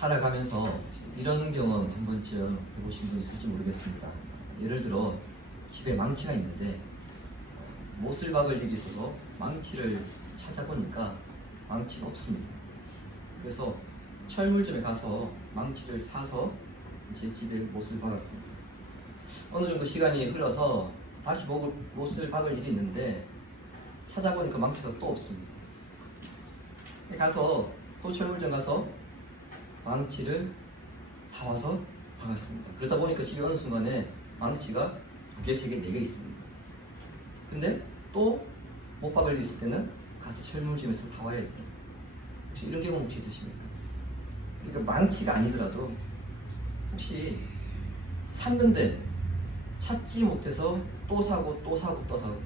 살아가면서 이런 경험 한 번쯤 해보신 분 있을지 모르겠습니다. 예를 들어 집에 망치가 있는데 못을 박을 일이 있어서 망치를 찾아보니까 망치가 없습니다. 그래서 철물점에 가서 망치를 사서 이제 집에 못을 박았습니다. 어느 정도 시간이 흘러서 다시 못을 박을 일이 있는데 찾아보니까 망치가 또 없습니다. 가서 또 철물점 가서 망치를 사와서 박았습니다. 그러다 보니까 집에 어느 순간에 망치가 2개, 3개, 4개 있습니다. 근데 또 못 박을 일 있을 때는 가서 철물점에서 사와야 했다. 혹시 이런 경험 혹시 있으십니까? 그러니까 망치가 아니더라도 혹시 샀는데 찾지 못해서 또 사고 또 사고 또 사고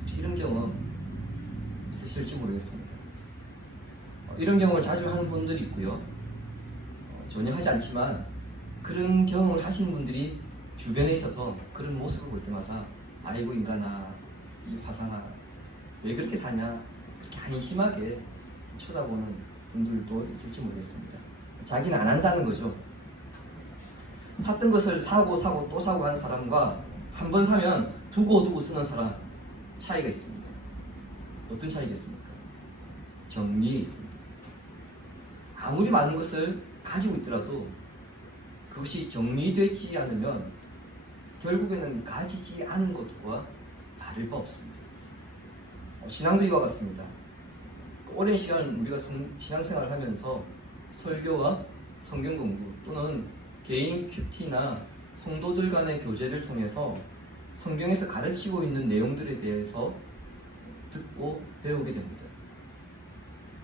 혹시 이런 경험 있으실지 모르겠습니다. 이런 경험을 자주 하는 분들이 있고요. 전혀 하지 않지만 그런 경험을 하시는 분들이 주변에 있어서 그런 모습을 볼 때마다 아이고 인간아, 이 화상아, 왜 그렇게 사냐, 그렇게 한심하게 쳐다보는 분들도 있을지 모르겠습니다. 자기는 안 한다는 거죠. 샀던 것을 사고 또 사고 하는 사람과 한 번 사면 두고 쓰는 사람, 차이가 있습니다. 어떤 차이겠습니까? 정리에 있습니다. 아무리 많은 것을 가지고 있더라도 그것이 정리되지 않으면 결국에는 가지지 않은 것과 다를 바 없습니다. 신앙도 이와 같습니다. 오랜 시간 우리가 신앙생활을 하면서 설교와 성경 공부 또는 개인 큐티나 성도들 간의 교제를 통해서 성경에서 가르치고 있는 내용들에 대해서 듣고 배우게 됩니다.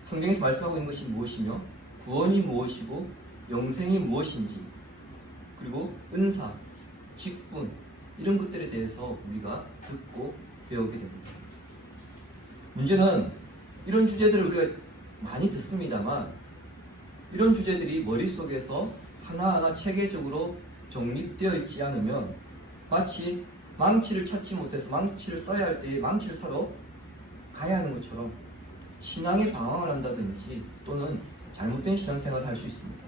성경에서 말씀하고 있는 것이 무엇이며 구원이 무엇이고 영생이 무엇인지 그리고 은사, 직분 이런 것들에 대해서 우리가 듣고 배우게 됩니다. 문제는 이런 주제들을 우리가 많이 듣습니다만 이런 주제들이 머릿속에서 하나하나 체계적으로 정립되어 있지 않으면 마치 망치를 찾지 못해서 망치를 써야 할 때 망치를 사러 가야 하는 것처럼 신앙에 방황을 한다든지 또는 잘못된 신앙생활을 할 수 있습니다.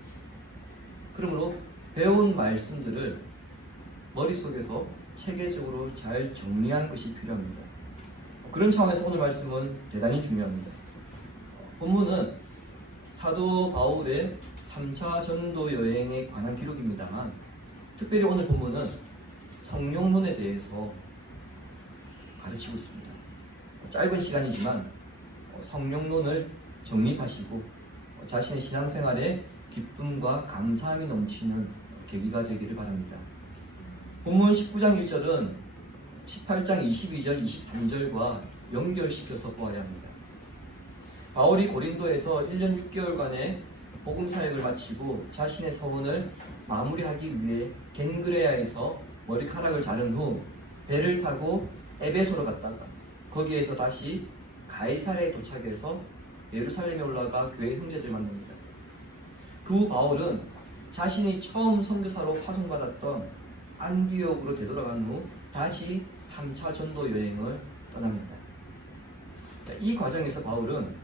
그러므로 배운 말씀들을 머릿속에서 체계적으로 잘 정리하는 것이 필요합니다. 그런 차원에서 오늘 말씀은 대단히 중요합니다. 본문은 사도 바울의 3차 전도 여행에 관한 기록입니다만 특별히 오늘 본문은 성령론에 대해서 가르치고 있습니다. 짧은 시간이지만 성령론을 정립하시고 자신의 신앙생활에 기쁨과 감사함이 넘치는 계기가 되기를 바랍니다. 본문 19장 1절은 18장 22절, 23절과 연결시켜서 보아야 합니다. 바울이 고린도에서 1년 6개월간의 복음 사역을 마치고 자신의 서문을 마무리하기 위해 겐그레아에서 머리카락을 자른 후 배를 타고 에베소로 갔다가 거기에서 다시 가이사랴에 도착해서 예루살렘에 올라가 교회 형제들 만납니다. 그 후 바울은 자신이 처음 선교사로 파송받았던 안디옥으로 되돌아간 후 다시 3차 전도 여행을 떠납니다. 이 과정에서 바울은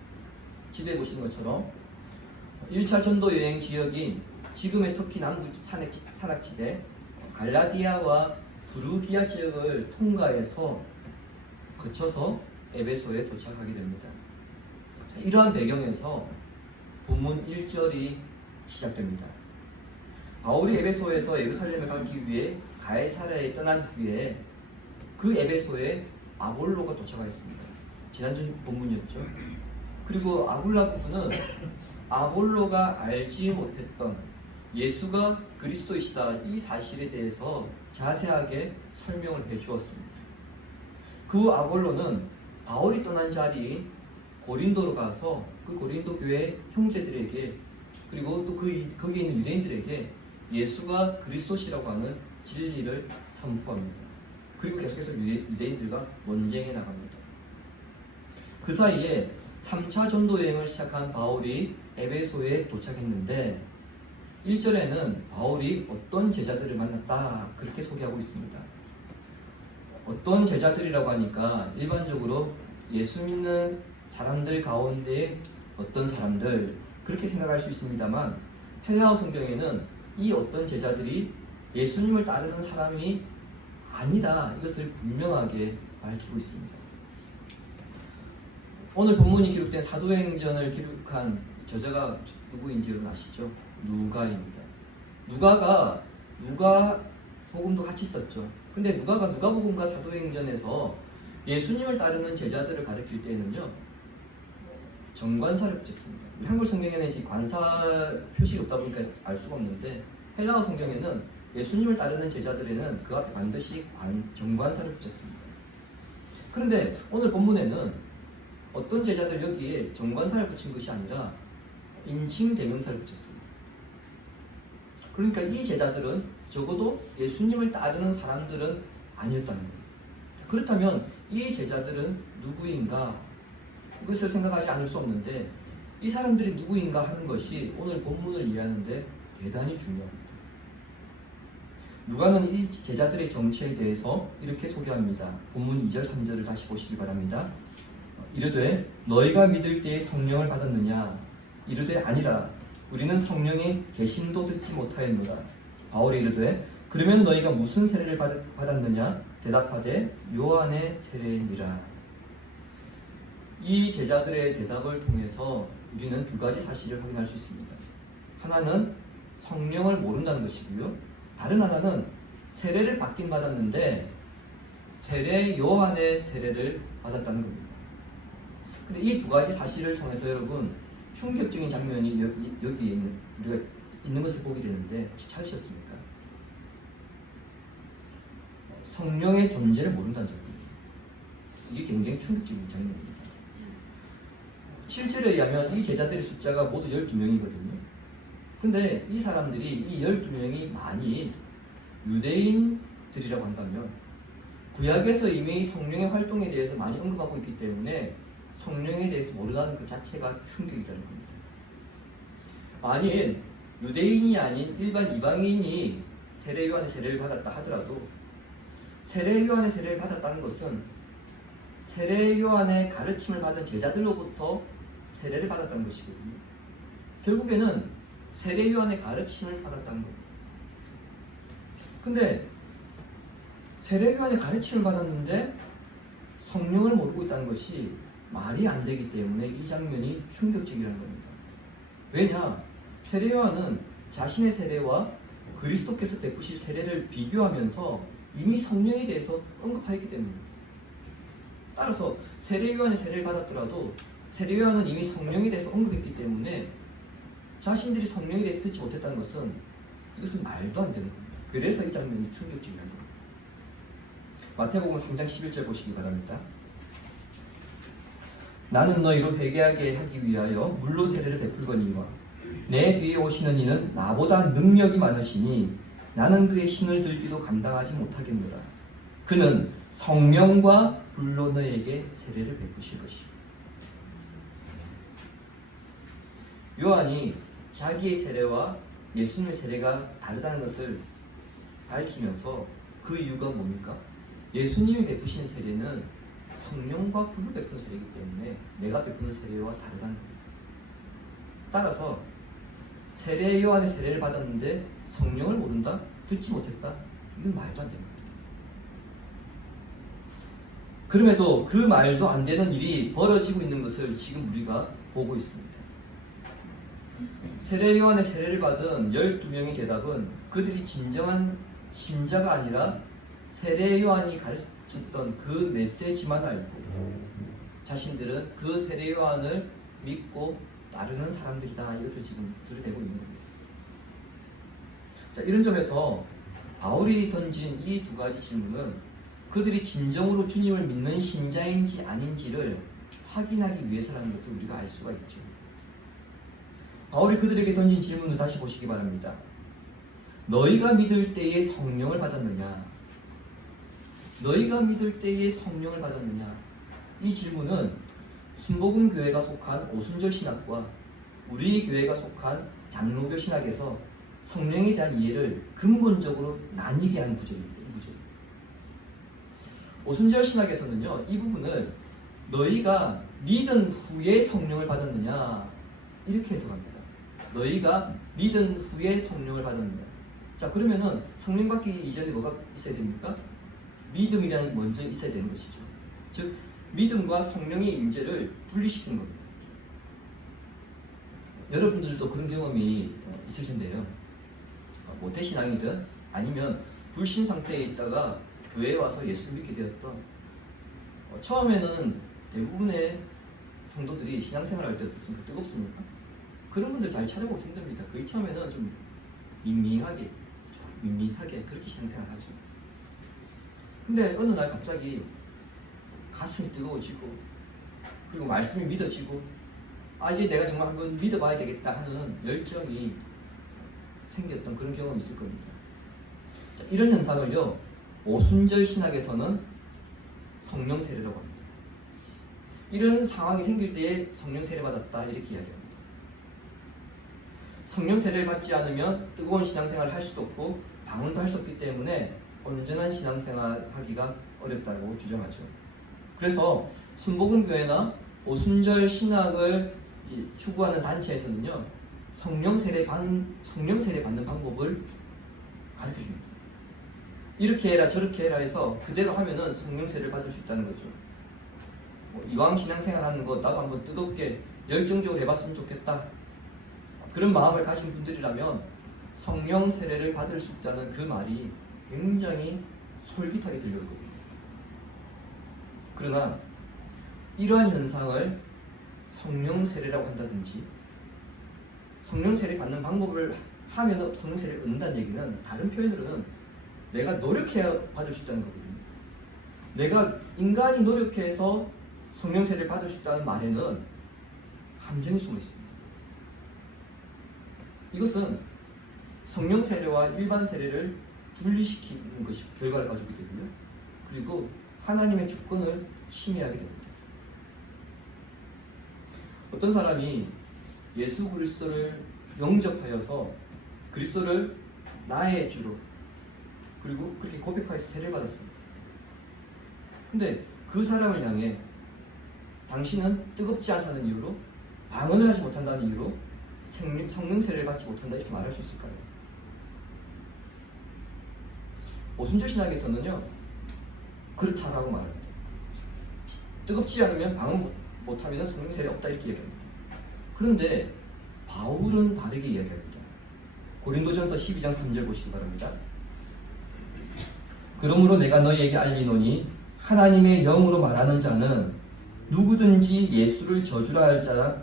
지도해 보시는 것처럼 1차 전도 여행 지역인 지금의 터키 남부 산악지대 갈라디아와 부르기아 지역을 통과해서 거쳐서 에베소에 도착하게 됩니다. 이러한 배경에서 본문 1절이 시작됩니다. 바울이 에베소에서 예루살렘에 가기 위해 가이사랴에 떠난 후에 그 에베소에 아볼로가 도착하였습니다. 지난주 본문이었죠. 그리고 아굴라 부부는 아볼로가 알지 못했던 예수가 그리스도이시다 이 사실에 대해서 자세하게 설명을 해주었습니다. 그 아볼로는 바울이 떠난 자리인 고린도로 가서 그 고린도 교회 형제들에게 그리고 또 거기에 있는 유대인들에게 예수가 그리스도시라고 하는 진리를 선포합니다. 그리고 계속해서 유대인들과 논쟁해 나갑니다. 그 사이에 3차 전도 여행을 시작한 바울이 에베소에 도착했는데 1절에는 바울이 어떤 제자들을 만났다 그렇게 소개하고 있습니다. 어떤 제자들이라고 하니까 일반적으로 예수 믿는 사람들 가운데 어떤 사람들 그렇게 생각할 수 있습니다만 헬라어 성경에는 이 어떤 제자들이 예수님을 따르는 사람이 아니다, 이것을 분명하게 밝히고 있습니다. 오늘 본문이 기록된 사도행전을 기록한 저자가 누구인지 여러분 아시죠? 누가입니다. 누가 복음도 같이 썼죠. 근데 누가가 누가복음과 사도행전에서 예수님을 따르는 제자들을 가르칠 때는요, 정관사를 붙였습니다. 한글 성경에는 이제 관사 표식이 없다 보니까 알 수가 없는데, 헬라어 성경에는 예수님을 따르는 제자들에는 그 앞에 반드시 정관사를 붙였습니다. 그런데 오늘 본문에는 어떤 제자들 여기에 정관사를 붙인 것이 아니라 인칭 대명사를 붙였습니다. 그러니까 이 제자들은 적어도 예수님을 따르는 사람들은 아니었다는 거예요. 그렇다면 이 제자들은 누구인가? 이것을 생각하지 않을 수 없는데, 이 사람들이 누구인가 하는 것이 오늘 본문을 이해하는데 대단히 중요합니다. 누가는 이 제자들의 정체에 대해서 이렇게 소개합니다. 본문 2절 3절을 다시 보시기 바랍니다. 이르되 너희가 믿을 때에 성령을 받았느냐? 이르되 아니라 우리는 성령의 계심도 듣지 못하였노라. 바울이 이르되 그러면 너희가 무슨 세례를 받았느냐? 대답하되 요한의 세례니라. 이 제자들의 대답을 통해서 우리는 두 가지 사실을 확인할 수 있습니다. 하나는 성령을 모른다는 것이고요, 다른 하나는 세례를 받긴 받았는데 세례 요한의 세례를 받았다는 겁니다. 근데 이 두 가지 사실을 통해서 여러분 충격적인 장면이 여기에 우리가 있는 것을 보게 되는데, 혹시 찾으셨습니까? 성령의 존재를 모른다는 점입니다. 이게 굉장히 충격적인 장면입니다. 7절에 의하면 이 제자들의 숫자가 모두 12명이거든요. 근데 이 사람들이, 이 12명이 만일 유대인들이라고 한다면 구약에서 이미 성령의 활동에 대해서 많이 언급하고 있기 때문에 성령에 대해서 모른다는 그 자체가 충격이라는 겁니다. 만일 유대인이 아닌 일반 이방인이 세례 요한의 세례를 받았다 하더라도 세례 요한의 세례를 받았다는 것은 세례 요한의 가르침을 받은 제자들로부터 세례를 받았다는 것이거든요. 결국에는 세례 요한의 가르침을 받았다는 겁니다. 근데 세례 요한의 가르침을 받았는데 성령을 모르고 있다는 것이 말이 안 되기 때문에 이 장면이 충격적이라는 겁니다. 왜냐? 세례 요한은 자신의 세례와 그리스도께서 베푸실 세례를 비교하면서 이미 성령에 대해서 언급하였기 때문입니다. 따라서 세례 요한의 세례를 받았더라도 세례 요한은 이미 성령에 대해서 언급했기 때문에 자신들이 성령에 대해서 듣지 못했다는 것은, 이것은 말도 안 되는 겁니다. 그래서 이 장면이 충격적이라는 겁니다. 마태복음 3장 11절 보시기 바랍니다. 나는 너희로 회개하게 하기 위하여 물로 세례를 베풀거니와 내 뒤에 오시는 이는 나보다 능력이 많으시니 나는 그의 신을 들기도 감당하지 못하겠노라. 그는 성령과 불로 너에게 세례를 베푸실 것이요. 요한이 자기의 세례와 예수님의 세례가 다르다는 것을 밝히면서 그 이유가 뭡니까? 예수님이 베푸신 세례는 성령과 불로 베푸는 세례이기 때문에 내가 베푸는 세례와 다르다는 겁니다. 따라서 세례 요한의 세례를 받았는데 성령을 모른다? 듣지 못했다? 이건 말도 안 되는 겁니다. 그럼에도 그 말도 안 되는 일이 벌어지고 있는 것을 지금 우리가 보고 있습니다. 세례 요한의 세례를 받은 12명의 대답은 그들이 진정한 신자가 아니라 세례 요한이 가르쳤던 그 메시지만 알고 자신들은 그 세례 요한을 믿고 따르는 사람들이다, 이것을 지금 드러내고 있는 겁니다. 자, 이런 점에서 바울이 던진 이 두 가지 질문은 그들이 진정으로 주님을 믿는 신자인지 아닌지를 확인하기 위해서라는 것을 우리가 알 수가 있죠. 바울이 그들에게 던진 질문을 다시 보시기 바랍니다. 너희가 믿을 때에 성령을 받았느냐? 너희가 믿을 때에 성령을 받았느냐? 이 질문은 순복음 교회가 속한 오순절 신학과 우리 교회가 속한 장로교 신학에서 성령에 대한 이해를 근본적으로 나뉘게 한 구절입니다. 이 구절. 오순절 신학에서는요, 이 부분을 너희가 믿은 후에 성령을 받았느냐 이렇게 해석합니다. 너희가 믿은 후에 성령을 받았느냐. 자, 그러면은 성령 받기 이전에 뭐가 있어야 됩니까? 믿음이라는 게 먼저 있어야 되는 것이죠. 즉 믿음과 성령의 임재를 분리시키는 겁니다. 여러분들도 그런 경험이 있을 텐데요. 모태신앙이든 아니면 불신 상태에 있다가 교회에 와서 예수를 믿게 되었던, 처음에는 대부분의 성도들이 신앙생활 할 때 어떻습니까? 뜨겁습니까? 그런 분들 잘 찾아보기 힘듭니다. 거의 처음에는 좀 밋밋하게 그렇게 신앙생활 하죠. 근데 어느 날 갑자기 가슴이 뜨거워지고, 그리고 말씀이 믿어지고, 이제 내가 정말 한번 믿어봐야 되겠다 하는 열정이 생겼던 그런 경험이 있을 겁니다. 자, 이런 현상을요, 오순절 신학에서는 성령 세례라고 합니다. 이런 상황이 생길 때에 성령 세례 받았다 이렇게 이야기합니다. 성령 세례를 받지 않으면 뜨거운 신앙생활을 할 수도 없고 방언도 할 수 없기 때문에 온전한 신앙생활 하기가 어렵다고 주장하죠. 그래서 순복음교회나 오순절 신학을 추구하는 단체에서는요, 성령 세례 받는 방법을 가르쳐 줍니다. 이렇게 해라 저렇게 해라 해서 그대로 하면은 성령 세례를 받을 수 있다는 거죠. 이왕 신앙생활 하는 거 나도 한번 뜨겁게 열정적으로 해봤으면 좋겠다, 그런 마음을 가진 분들이라면 성령 세례를 받을 수 있다는 그 말이 굉장히 솔깃하게 들려올 겁니다. 그러나 이러한 현상을 성령 세례라고 한다든지 성령 세례 받는 방법을 하면 성령 세례를 얻는다는 얘기는, 다른 표현으로는 내가 노력해야 받을 수 있다는 거거든요. 내가 인간이 노력해서 성령 세례를 받을 수 있다는 말에는 함정이 숨어 있습니다. 이것은 성령 세례와 일반 세례를 분리시키는 것이 결과를 가져오게 되고요. 그리고 하나님의 주권을 침해하게 됩니다. 어떤 사람이 예수 그리스도를 영접하여서 그리스도를 나의 주로, 그리고 그렇게 고백하여서 세례를 받았습니다. 근데 그 사람을 향해 당신은 뜨겁지 않다는 이유로, 방언을 하지 못한다는 이유로 성령 세례를 받지 못한다 이렇게 말할 수 있을까요? 오순절 신학에서는요, 그렇다라고 말합니다. 뜨겁지 않으면 방언 못하면 성령 세례 없다 이렇게 얘기합니다. 그런데 바울은 다르게 이야기합니다. 고린도전서 12장 3절 보시기 바랍니다. 그러므로 내가 너희에게 알리노니 하나님의 영으로 말하는 자는 누구든지 예수를 저주할 자라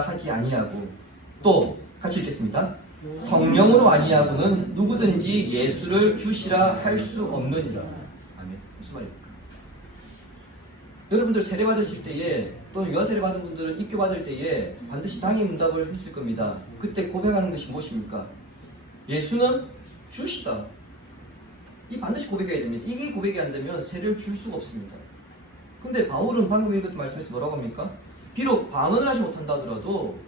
하지 아니하고, 또 같이 읽겠습니다. 성령으로 아니하고는 누구든지 예수를 주시라 할 수 없느니라. 아멘. 무슨 말입니까? 여러분들 세례 받으실 때에, 또는 유아 세례 받은 분들은 입교 받을 때에 반드시 당의 응답을 했을 겁니다. 그때 고백하는 것이 무엇입니까? 예수는 주시다. 이 반드시 고백해야 됩니다. 이게 고백이 안 되면 세례를 줄 수가 없습니다. 근데 바울은 방금 읽었던 말씀에서 뭐라고 합니까? 비록 방언을 하지 못한다 하더라도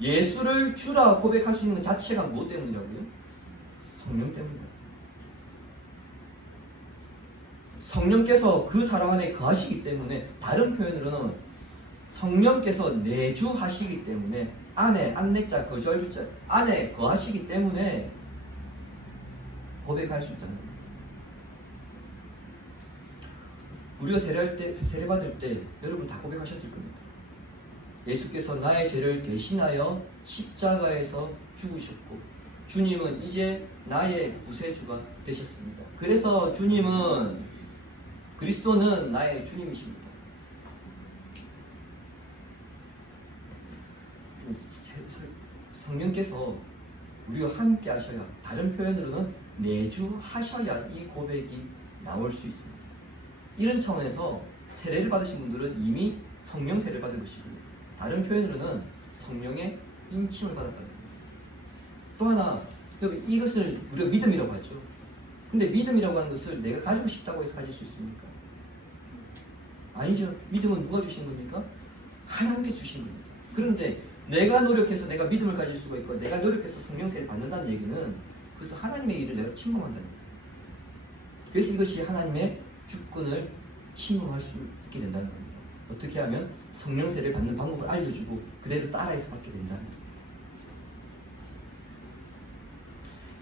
예수를 주라 고백할 수 있는 것 자체가 무엇 때문이라고요? 성령 때문이다. 성령께서 그 사람 안에 거하시기 때문에, 다른 표현으로는 성령께서 내주하시기 때문에, 안에 안내자 거주할 주자 안에 거하시기 때문에 고백할 수 있다는 겁니다. 우리가 세례 받을 때 여러분 다 고백하셨을 겁니다. 예수께서 나의 죄를 대신하여 십자가에서 죽으셨고 주님은 이제 나의 구세주가 되셨습니다. 그래서 그리스도는 나의 주님이십니다. 성령께서 우리와 함께 하셔야, 다른 표현으로는 내주하셔야 이 고백이 나올 수 있습니다. 이런 차원에서 세례를 받으신 분들은 이미 성령 세례를 받은 것이고요. 다른 표현으로는 성령의 인침을 받았다는 겁니다. 또 하나, 이것을 우리가 믿음이라고 하죠. 근데 믿음이라고 하는 것을 내가 가지고 싶다고 해서 가질 수 있습니까? 아니죠. 믿음은 누가 주신 겁니까? 하나님께서 주신 겁니다. 그런데 내가 노력해서 내가 믿음을 가질 수가 있고, 내가 노력해서 성령 세례를 받는다는 얘기는 그래서 하나님의 일을 내가 침범한다는 겁니다. 그래서 이것이 하나님의 주권을 침범할 수 있게 된다는 겁니다. 어떻게 하면 성령 세례를 받는 방법을 알려주고 그대로 따라해서 받게 된다는 거예요.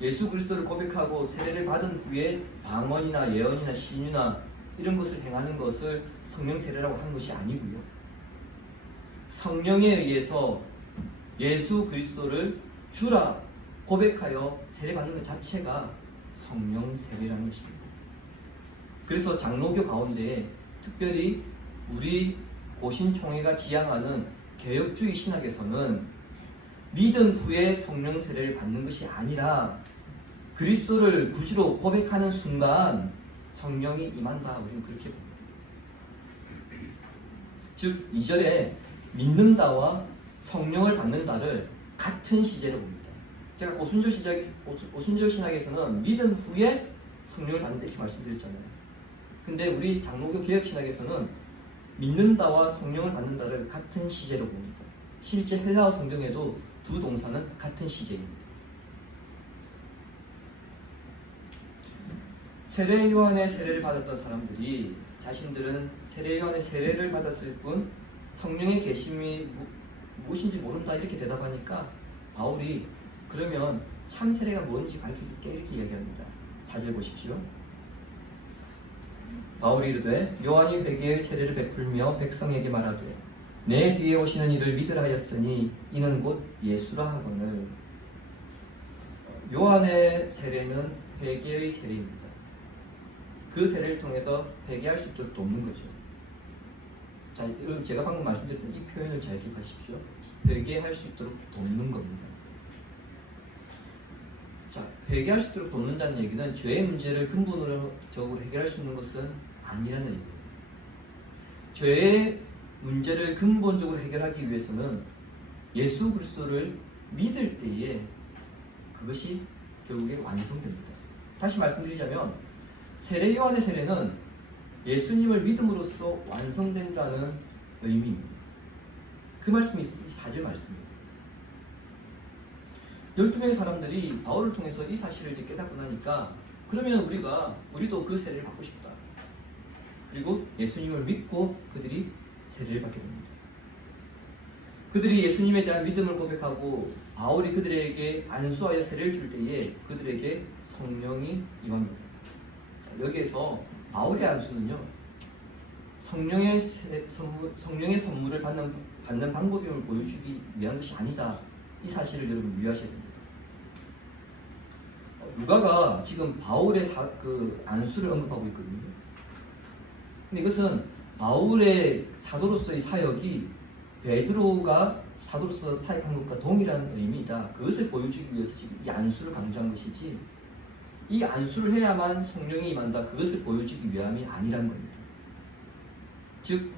예수 그리스도를 고백하고 세례를 받은 후에 방언이나 예언이나 신유나 이런 것을 행하는 것을 성령 세례라고 하는 것이 아니고요. 성령에 의해서 예수 그리스도를 주라 고백하여 세례받는 것 자체가 성령 세례라는 것입니다. 그래서 장로교 가운데 특별히 우리 고신총회가 지향하는 개혁주의 신학에서는 믿은 후에 성령 세례를 받는 것이 아니라 그리스도를 구주로 고백하는 순간 성령이 임한다. 우리는 그렇게 봅니다. 즉 2절에 믿는다와 성령을 받는다를 같은 시제로 봅니다. 제가 오순절 신학에서는 믿은 후에 성령을 받는다 이렇게 말씀드렸잖아요. 근데 우리 장로교 개혁 신학에서는 믿는다와 성령을 받는다를 같은 시제로 봅니다. 실제 헬라어 성경에도 두 동사는 같은 시제입니다. 세례 요한의 세례를 받았던 사람들이 자신들은 세례 요한의 세례를 받았을 뿐 성령의 계심이 무엇인지 모른다 이렇게 대답하니까 바울이 그러면 참 세례가 뭔지 가르쳐줄게 이렇게 이야기합니다. 4절 보십시오. 바울이 이르되 요한이 회개의 세례를 베풀며 백성에게 말하되 내 뒤에 오시는 이를 믿으라 하였으니 이는 곧 예수라 하거늘. 요한의 세례는 회개의 세례입니다. 그 세례를 통해서 회개할 수 있도록 돕는 거죠. 자, 여러분 제가 방금 말씀드렸던 이 표현을 잘 기억하십시오. 회개할 수 있도록 돕는 겁니다. 자, 회개할 수 있도록 돕는다는 얘기는 죄의 문제를 근본적으로 해결할 수 있는 것은 아니라는 얘기예요. 죄의 문제를 근본적으로 해결하기 위해서는 예수 그리스도를 믿을 때에 그것이 결국에 완성됩니다. 다시 말씀드리자면 세례 요한의 세례는 예수님을 믿음으로써 완성된다는 의미입니다. 그 말씀이 4절 말씀입니다. 12명의 사람들이 바울을 통해서 이 사실을 이제 깨닫고 나니까 그러면 우리도 그 세례를 받고 싶다. 그리고 예수님을 믿고 그들이 세례를 받게 됩니다. 그들이 예수님에 대한 믿음을 고백하고 바울이 그들에게 안수하여 세례를 줄 때에 그들에게 성령이 임합니다. 여기에서 바울의 안수는요, 성령의 선물을 받는 방법임을 보여주기 위한 것이 아니다. 이 사실을 여러분 유의하셔야 됩니다. 누가가 지금 바울의 안수를 언급하고 있거든요. 근데 이것은 바울의 사도로서의 사역이 베드로가 사도로서 사역한 것과 동일한 의미이다. 그것을 보여주기 위해서 지금 이 안수를 강조한 것이지 이 안수를 해야만 성령이 임한다. 그것을 보여주기 위함이 아니라는 겁니다. 즉,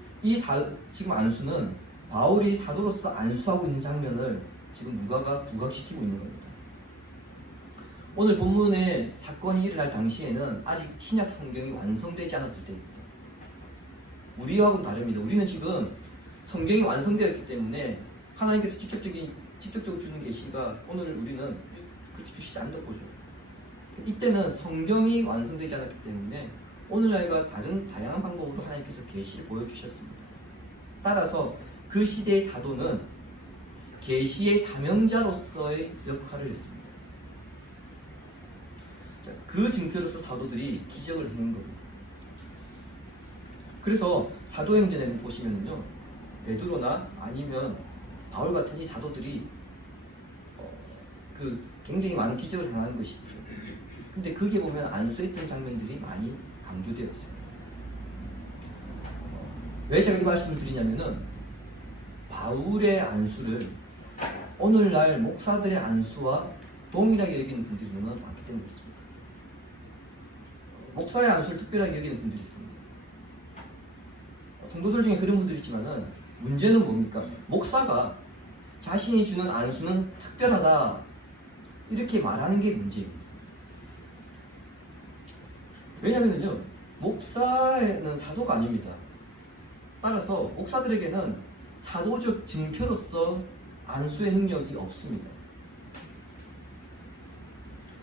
지금 안수는 바울이 사도로서 안수하고 있는 장면을 지금 누가가 부각시키고 있는 겁니다. 오늘 본문의 사건이 일어날 당시에는 아직 신약 성경이 완성되지 않았을 때입니다. 우리하고는 다릅니다. 우리는 지금 성경이 완성되었기 때문에 하나님께서 직접적으로 주는 계시가 오늘 우리는 그렇게 주시지 않는다고 보죠. 이때는 성경이 완성되지 않았기 때문에 오늘날과 다른 다양한 방법으로 하나님께서 계시를 보여주셨습니다. 따라서 그 시대의 사도는 계시의 사명자로서의 역할을 했습니다. 자, 그 증표로서 사도들이 기적을 해낸 겁니다. 그래서 사도행전에 보시면요, 베드로나 아니면 바울 같은 이 사도들이 굉장히 많은 기적을 행하는 것이죠. 근데 거기에 보면 안수했던 장면들이 많이 강조되어 있습니다. 왜 제가 이 말씀을 드리냐면은 바울의 안수를 오늘날 목사들의 안수와 동일하게 여기는 분들이 너무나 많기 때문에 그렇습니다. 목사의 안수를 특별하게 여기는 분들이 있습니다. 성도들 중에 그런 분들이 있지만은 문제는 뭡니까? 목사가 자신이 주는 안수는 특별하다 이렇게 말하는 게 문제입니다. 왜냐면요, 목사는 사도가 아닙니다. 따라서 목사들에게는 사도적 증표로서 안수의 능력이 없습니다.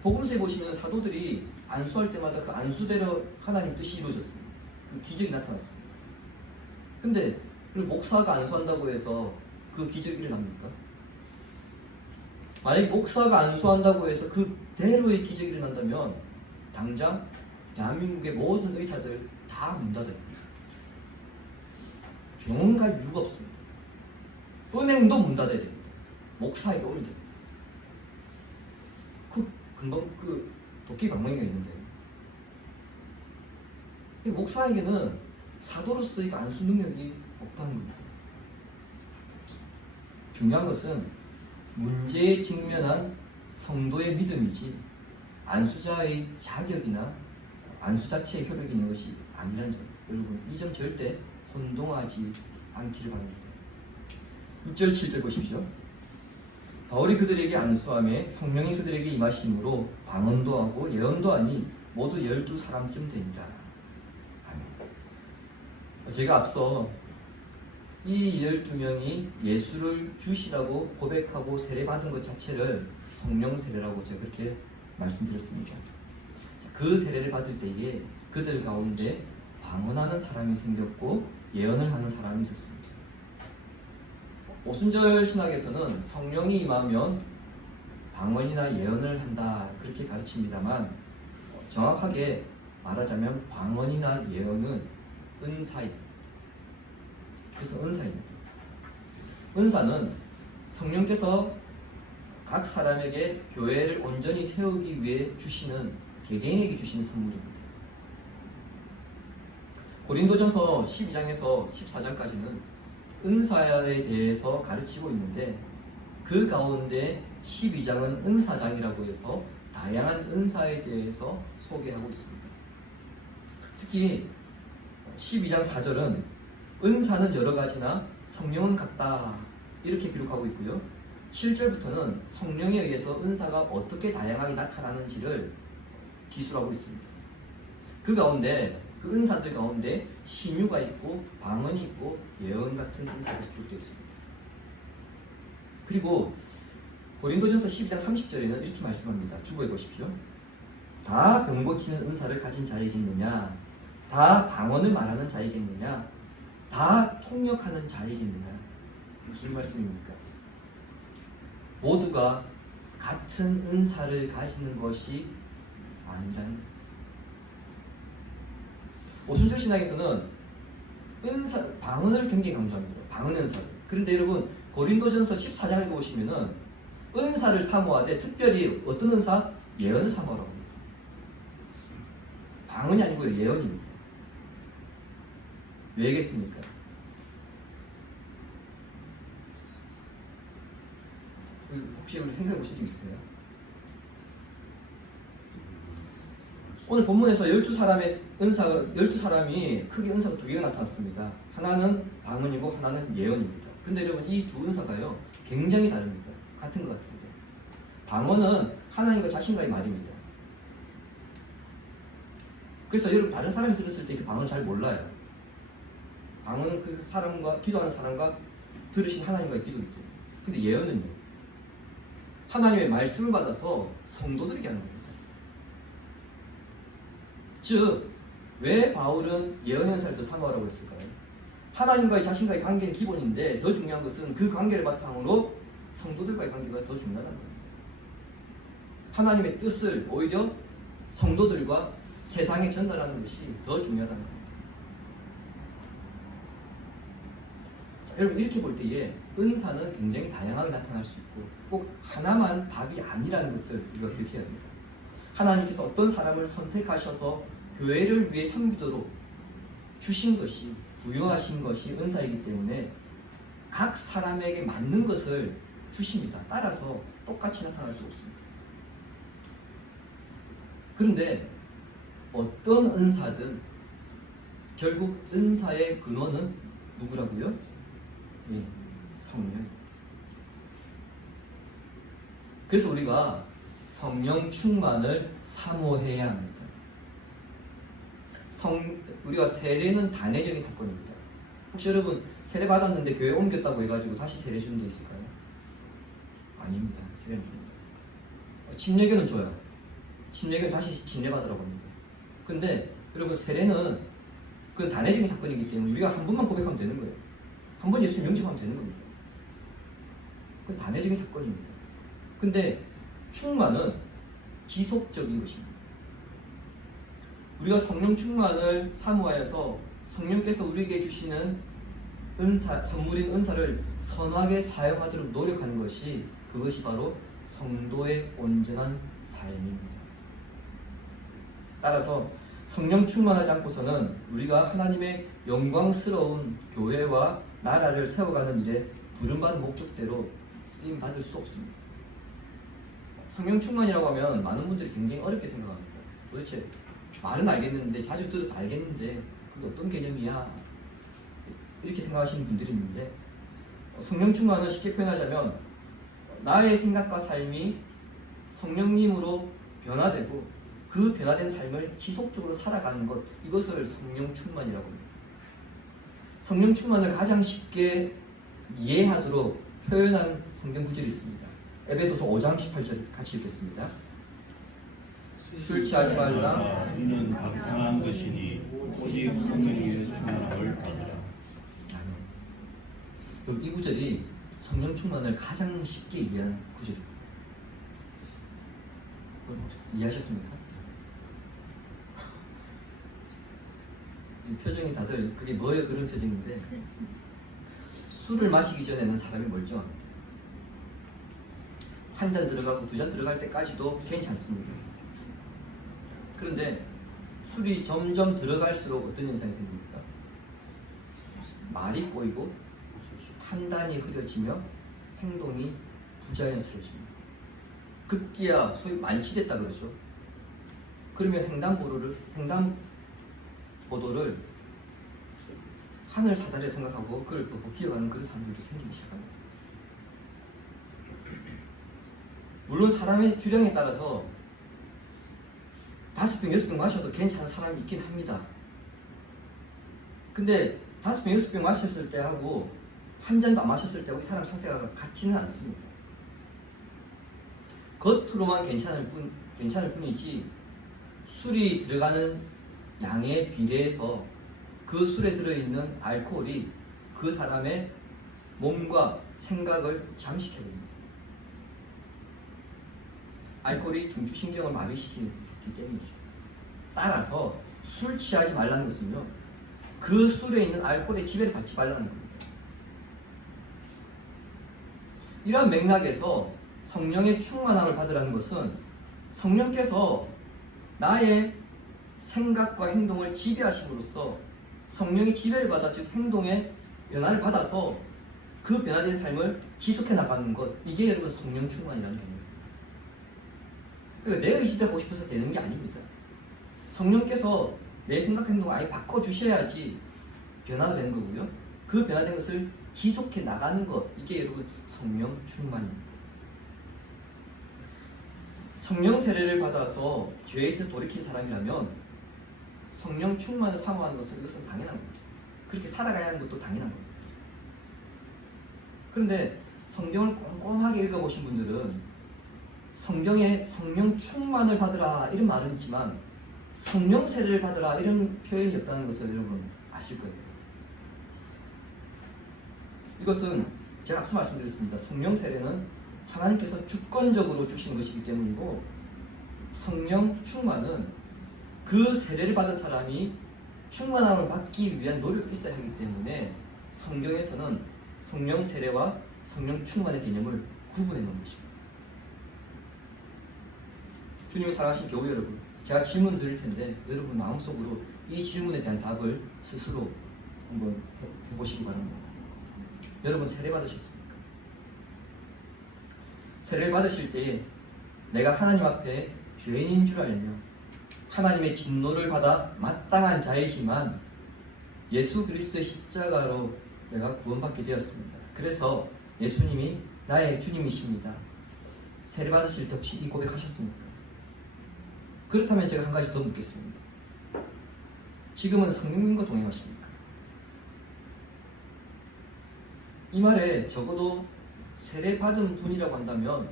복음서에 보시면 사도들이 안수할 때마다 그 안수대로 하나님 뜻이 이루어졌습니다. 그 기적이 나타났습니다. 근데 그리고 목사가 안수한다고 해서 그 기적이 일어납니까? 만약에 목사가 안수한다고 해서 그대로의 기적이 일어난다면 당장 대한민국의 모든 의사들 다 문 닫아야 됩니다. 병원 갈 이유가 없습니다. 은행도 문 닫아야 됩니다. 목사에게 오면 됩니다. 금방 도끼방망이가 있는데 목사에게는 사도로서의 안수 능력이 없다는 겁니다. 중요한 것은 문제에 직면한 성도의 믿음이지 안수자의 자격이나 안수 자체의 효력이 있는 것이 아니라는 점. 여러분 이 점 절대 혼동하지 않기를 바랍니다. 6절 7절 보십시오. 바울이 그들에게 안수하며 성령이 그들에게 임하심으로 방언도 하고 예언도 하니 모두 12사람쯤 되니라. 아멘. 제가 앞서 이 12명이 예수를 주시라고 고백하고 세례받은 것 자체를 성령 세례라고 제가 그렇게 말씀드렸습니다. 그 세례를 받을 때에 그들 가운데 방언하는 사람이 생겼고 예언을 하는 사람이 있었습니다. 오순절 신학에서는 성령이 임하면 방언이나 예언을 한다 그렇게 가르칩니다만 정확하게 말하자면 방언이나 예언은 은사입니다. 그래서 은사입니다. 은사는 성령께서 각 사람에게 교회를 온전히 세우기 위해 주시는 개개인에게 주시는 선물입니다. 고린도전서 12장에서 14장까지는 은사에 대해서 가르치고 있는데 그 가운데 12장은 은사장이라고 해서 다양한 은사에 대해서 소개하고 있습니다. 특히 12장 4절은 은사는 여러 가지나 성령은 같다 이렇게 기록하고 있고요. 7절부터는 성령에 의해서 은사가 어떻게 다양하게 나타나는지를 기술하고 있습니다. 그 가운데 그 은사들 가운데 신유가 있고 방언이 있고 예언 같은 은사들이 기록되어 있습니다. 그리고 고린도전서 12장 30절에는 이렇게 말씀합니다. 주보해 보십시오. 다 병 고치는 은사를 가진 자이겠느냐? 다 방언을 말하는 자이겠느냐? 다 통역하는 자이겠느냐? 무슨 말씀입니까? 모두가 같은 은사를 가지는 것이 아니라는 겁니다. 오순절 신학에서는 방언을 굉장히 강조합니다. 방언 은사를. 그런데 여러분 고린도전서 14장을 보시면은 은사를 사모하되 특별히 어떤 은사? 예언을 사모하라고 합니다. 방언이 아니고요, 예언입니다. 왜겠습니까? 혹시 생각해 보신 적 있어요? 오늘 본문에서 12사람의 은사가 12사람이 크게 은사가 두 개가 나타났습니다. 하나는 방언이고 하나는 예언입니다. 근데 여러분 이 두 은사가요 굉장히 다릅니다. 같은 것 같은데 방언은 하나님과 자신과의 말입니다. 그래서 여러분 다른 사람이 들었을 때 그 방언 잘 몰라요. 방언은 그 사람과 기도하는 사람과 들으신 하나님과의 기도이기 때문에. 근데 예언은요 하나님의 말씀을 받아서 성도들에게 하는 겁니다. 즉, 왜 바울은 예언 은사를 더 사모하라고 했을까요? 하나님과의 자신과의 관계는 기본인데 더 중요한 것은 그 관계를 바탕으로 성도들과의 관계가 더 중요하다는 겁니다. 하나님의 뜻을 오히려 성도들과 세상에 전달하는 것이 더 중요하다는 겁니다. 자, 여러분 이렇게 볼 때에 은사는 굉장히 다양하게 나타날 수 있고 꼭 하나만 답이 아니라는 것을 우리가 기억해야 합니다. 하나님께서 어떤 사람을 선택하셔서 교회를 위해 섬기도록 주신 것이 부여하신 것이 은사이기 때문에 각 사람에게 맞는 것을 주십니다. 따라서 똑같이 나타날 수 없습니다. 그런데 어떤 은사든 결국 은사의 근원은 누구라고요? 예, 성령입니다. 그래서 우리가 성령 충만을 사모해야 합니다. 우리가 세례는 단회적인 사건입니다. 혹시 여러분 세례 받았는데 교회 옮겼다고 해가지고 다시 세례 주는 데 있을까요? 아닙니다. 세례는 줍니다. 침례교는 줘요. 침례교는 다시 침례 받으라고 합니다. 근데 여러분 세례는 그건 단회적인 사건이기 때문에 우리가 한 번만 고백하면 되는 거예요. 한번 예수 영접하면 되는 겁니다. 그건 단회적인 사건입니다. 근데 충만은 지속적인 것입니다. 우리가 성령 충만을 사모하여서 성령께서 우리에게 주시는 은사, 선물인 은사를 선하게 사용하도록 노력하는 것이, 그것이 바로 성도의 온전한 삶입니다. 따라서 성령 충만하지 않고서는 우리가 하나님의 영광스러운 교회와 나라를 세워가는 일에 부름받은 목적대로 쓰임받을 수 없습니다. 성령 충만이라고 하면 많은 분들이 굉장히 어렵게 생각합니다. 도대체 말은 알겠는데, 자주 들어서 알겠는데 그게 어떤 개념이야? 이렇게 생각하시는 분들이 있는데, 성령 충만은 쉽게 표현하자면 나의 생각과 삶이 성령님으로 변화되고 그 변화된 삶을 지속적으로 살아가는 것, 이것을 성령 충만이라고 합니다. 성령 충만을 가장 쉽게 이해하도록 표현한 성경 구절이 있습니다. 에베소서 5장 18절 같이 읽겠습니다. 술 취하지 말라. 이는 방탕한 것이니 오직 성령의 충만함을 받으라. 아멘. 이 구절이 성령 충만을 가장 쉽게 이해하는 구절입니다. 이해하셨습니까? 표정이 다들 그게 뭐예요? 그런 표정인데, 술을 마시기 전에는 사람이 멀쩡합니다. 한 잔 들어가고 두 잔 들어갈 때까지도 괜찮습니다. 그런데 술이 점점 들어갈수록 어떤 현상이 생깁니까? 말이 꼬이고 판단이 흐려지며 행동이 부자연스러워집니다. 급기야 소위 만취됐다 그러죠. 그러면 횡단보도를 하늘 사다리를 생각하고 그걸 또 기어가는 그런 사람들도 생기기 시작합니다. 물론 사람의 주량에 따라서 5병, 6병 마셔도 괜찮은 사람이 있긴 합니다. 근데 5병, 6병 마셨을 때하고 한 잔도 안 마셨을 때하고 이 사람 상태가 같지는 않습니다. 겉으로만 괜찮을 뿐이지 술이 들어가는 양에 비례해서 그 술에 들어있는 알코올이 그 사람의 몸과 생각을 잠식해버립니다. 알코올이 중추신경을 마비시키기 때문이죠. 따라서 술 취하지 말라는 것은요, 그 술에 있는 알코올의 지배를 받지 말라는 겁니다. 이런 맥락에서 성령의 충만함을 받으라는 것은 성령께서 나의 생각과 행동을 지배하심으로써 성령의 지배를 받아, 즉 행동의 변화를 받아서 그 변화된 삶을 지속해 나가는 것, 이게 여러분 성령 충만이라는 개념입니다. 그러니까 내 의지대로 하고 싶어서 되는 게 아닙니다. 성령께서 내 생각 행동을 아예 바꿔주셔야지 변화가 되는 거고요. 그 변화된 것을 지속해 나가는 것, 이게 여러분 성령 충만입니다. 성령 세례를 받아서 죄에서 돌이킨 사람이라면 성령 충만을 사모하는 것은, 이것은 당연한 겁니다. 그렇게 살아가야 하는 것도 당연한 겁니다. 그런데 성경을 꼼꼼하게 읽어보신 분들은 성경에 성령 충만을 받으라 이런 말은 있지만 성령 세례를 받으라 이런 표현이 없다는 것을 여러분 아실 거예요. 이것은 제가 앞서 말씀드렸습니다. 성령 세례는 하나님께서 주권적으로 주신 것이기 때문이고, 성령 충만은 그 세례를 받은 사람이 충만함을 받기 위한 노력이 있어야 하기 때문에 성경에서는 성령 세례와 성령 충만의 개념을 구분해 놓은 것입니다. 주님을 사랑하신 교회 여러분, 제가 질문을 드릴 텐데 여러분 마음속으로 이 질문에 대한 답을 스스로 한번 해보시기 바랍니다. 여러분 세례 받으셨습니까? 세례를 받으실 때에 내가 하나님 앞에 죄인인 줄 알며 하나님의 진노를 받아 마땅한 자이지만 예수 그리스도의 십자가로 내가 구원받게 되었습니다. 그래서 예수님이 나의 주님이십니다. 세례 받으실 때 혹시 이 고백하셨습니까? 그렇다면 제가 한 가지 더 묻겠습니다. 지금은 성령님과 동행하십니까? 이 말에 적어도 세례 받은 분이라고 한다면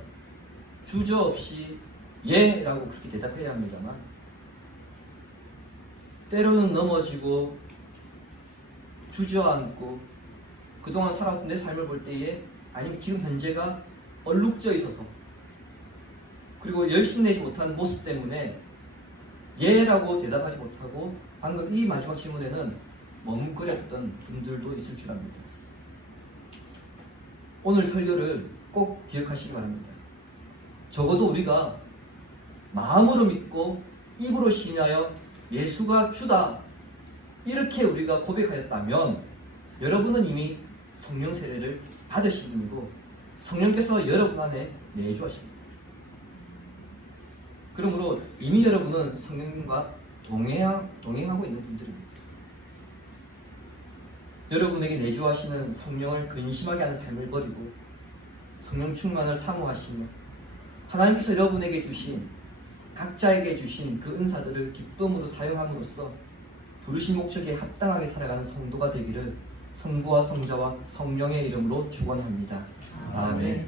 주저없이 예 라고 그렇게 대답해야 합니다만, 때로는 넘어지고 주저앉고 그동안 살아왔던 내 삶을 볼 때에 아니면 지금 현재가 얼룩져 있어서 그리고 열심내지 못한 모습 때문에 예라고 대답하지 못하고 방금 이 마지막 질문에는 머뭇거렸던 분들도 있을 줄 압니다. 오늘 설교를 꼭 기억하시기 바랍니다. 적어도 우리가 마음으로 믿고 입으로 시인하여 예수가 주다 이렇게 우리가 고백하였다면 여러분은 이미 성령 세례를 받으신 분이고 성령께서 여러분 안에 내주하십니다. 그러므로 이미 여러분은 성령님과 동행하고 있는 분들입니다. 여러분에게 내주하시는 성령을 근심하게 하는 삶을 버리고 성령 충만을 사모하시며 하나님께서 여러분에게 주신 각자에게 주신 그 은사들을 기쁨으로 사용함으로써 부르신 목적에 합당하게 살아가는 성도가 되기를 성부와 성자와 성령의 이름으로 축원합니다. 아멘.